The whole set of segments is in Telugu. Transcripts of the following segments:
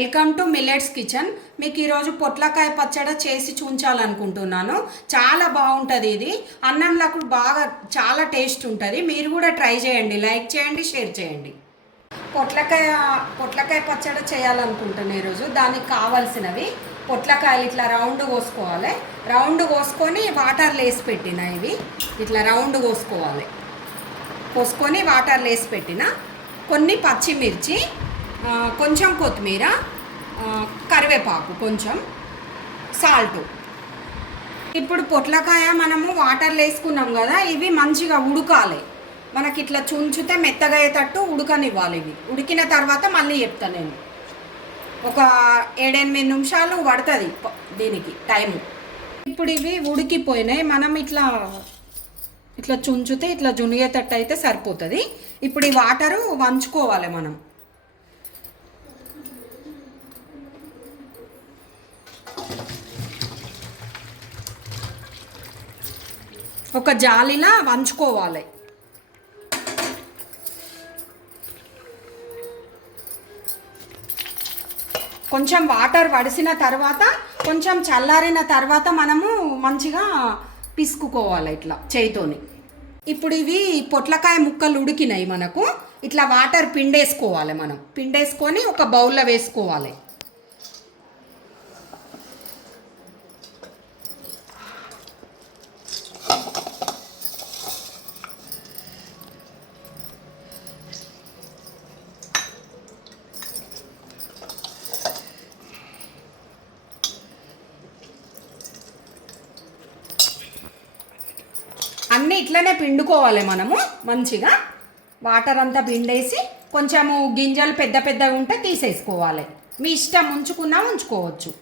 Welcome to millets kitchen. మీకు ఈరోజు పొట్లకాయ పచ్చడి చేసి చూపించాలనుకుంటున్నాను. చాలా బాగుంటుంది. ఇది అన్నంలకు బాగా చాలా టేస్ట్ ఉంటుంది. మీరు కూడా ట్రై చేయండి, లైక్ చేయండి, షేర్ చేయండి. పొట్లకాయ పచ్చడి చేయాలనుకుంటున్నాను ఈరోజు. దానికి కావాల్సినవి పొట్లకాయలు ఇట్లా రౌండ్ కోసుకోవాలి. రౌండ్ కోసుకొని వాటర్లో వేసి పెట్టిన ఇవి ఇట్లా రౌండ్ కోసుకొని వాటర్లో వేసి పెట్టిన కొన్ని పచ్చిమిర్చి, కొంచెం కొత్తిమీర, కరివేపాకు, కొంచెం సాల్ట్. ఇప్పుడు పొట్లకాయ మనము వాటర్లో వేసుకున్నాం కదా, ఇవి మంచిగా ఉడకాలి. మనకి ఇట్లా చుంచితే మెత్తగా అయ్యేటట్టు ఉడకనివ్వాలి. ఇవి ఉడికిన తర్వాత మళ్ళీ చెప్తాను నేను. ఒక 7-8 నిమిషాలు పడుతుంది దీనికి టైము. ఇప్పుడు ఇవి ఉడికిపోయినాయి. మనం ఇట్లా చుంచితే ఇట్లా జునిగేటట్టు అయితే సరిపోతుంది. ఇప్పుడు ఈ వాటరు వంచుకోవాలి. మనం ఒక జాలిలా వంచుకోవాలి. కొంచెం వాటర్ వడిసిన తర్వాత, కొంచెం చల్లారిన తర్వాత మనము మంచిగా పిసుకుకోవాలి ఇట్లా చేయితోని. ఇప్పుడు ఇవి పొట్లకాయ ముక్కలు ఉడికినాయి. మనకు ఇట్లా వాటర్ పిండేసుకోవాలి. మనం పిండేసుకొని ఒక బౌల్లో వేసుకోవాలి. అన్నీ ఇట్లనే పిండుకోవాలి. మనము మంచిగా వాటర్ అంతా పిండేసి కొంచెము గింజలు పెద్దగా ఉంటే తీసేసుకోవాలి. మీ ఇష్టం, ఉంచుకోవచ్చు.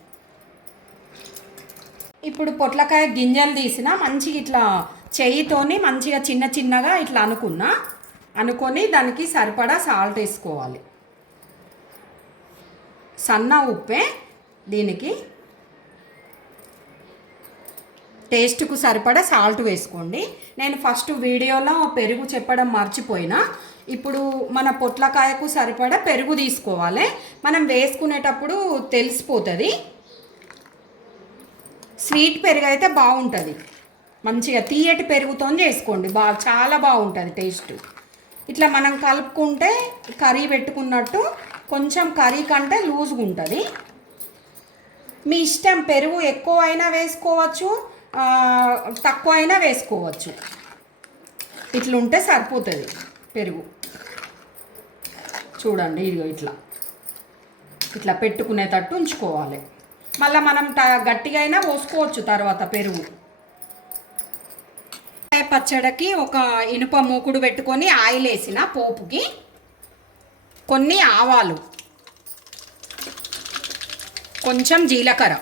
ఇప్పుడు పొట్లకాయ గింజలు తీసిన మంచిగా ఇట్లా చెయ్యితోని మంచిగా చిన్నగా ఇట్లా అనుకొని దానికి సరిపడా సాల్ట్ వేసుకోవాలి. సన్న ఉప్పే దీనికి. టేస్ట్కు సరిపడా సాల్ట్ వేసుకోండి. నేను ఫస్ట్ వీడియోలో పెరుగు చెప్పడం మర్చిపోయినా. ఇప్పుడు మన పొట్లకాయకు సరిపడా పెరుగు తీసుకోవాలి. మనం వేసుకునేటప్పుడు తెలిసిపోతుంది. స్వీట్ పెరుగు అయితే బాగుంటుంది. మంచిగా తీయటి పెరుగుతో చేసుకోండి, చాలా బాగుంటుంది టేస్ట్. ఇట్లా మనం కలుపుకుంటే కర్రీ పెట్టుకున్నట్టు కొంచెం కర్రీ కంటే లూజ్గా ఉంటుంది. మీ ఇష్టం, పెరుగు ఎక్కువ అయినా వేసుకోవచ్చు, తక్కువ అయినా వేసుకోవచ్చు. ఇట్లుంటే సరిపోతుంది పెరుగు. చూడండి, ఇదిగో ఇట్లా పెట్టుకునేటట్టు ఉంచుకోవాలి. మళ్ళీ మనం గట్టిగా అయినా పోసుకోవచ్చు తర్వాత పెరుగు. పచ్చడికి ఒక ఇనుప మూకుడు పెట్టుకొని ఆయిల్ వేసిన పోపుకి కొన్ని ఆవాలు, కొంచెం జీలకర్ర,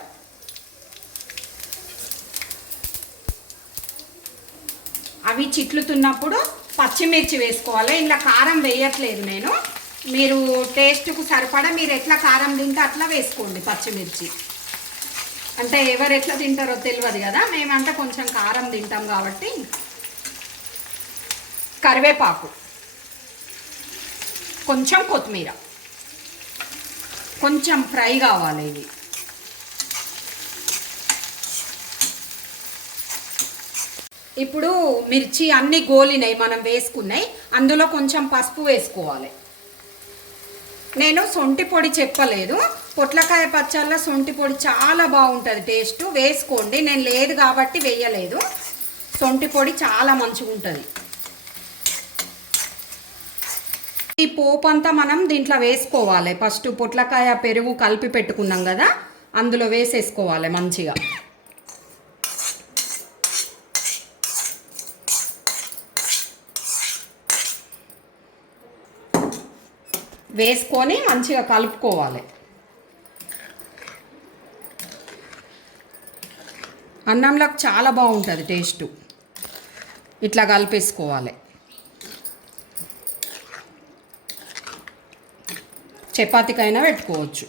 అవి చిట్లుతున్నప్పుడు పచ్చిమిర్చి వేసుకోవాలి. ఇలా కారం వేయట్లేదు నేను. మీరు టేస్ట్కు సరిపడా మీరు ఎట్లా కారం తింటే అట్లా వేసుకోండి. పచ్చిమిర్చి అంటే ఎవరు ఎట్లా తింటారో తెలియదు కదా, మేమంటే కొంచెం కారం తింటాం కాబట్టి. కరివేపాకు, కొంచెం కొత్తిమీర, కొంచెం ఫ్రై కావాలి ఇవి. ఇప్పుడు మిర్చి అన్నీ గోలినాయి, మనం వేసుకున్నాయి. అందులో కొంచెం పసుపు వేసుకోవాలి. నేను సొంటి పొడి చెప్పలేదు. పొట్లకాయ పచ్చళ్ళ సొంటి పొడి చాలా బాగుంటుంది టేస్ట్. వేసుకోండి, నేను లేదు కాబట్టి వేయలేదు. సొంటి పొడి చాలా మంచిగా ఉంటుంది. ఈ పోపు అంతా మనం దీంట్లో వేసుకోవాలి. ఫస్ట్ పొట్లకాయ పెరుగు కలిపి పెట్టుకున్నాం కదా, అందులో వేసేసుకోవాలి మంచిగా. వేసుకొని మంచిగా కలుపుకోవాలి. అన్నంలోకి చాలా బాగుంటుంది టేస్ట్. ఇట్లా కలిపేసుకోవాలి. చపాతీకైనా పెట్టుకోవచ్చు.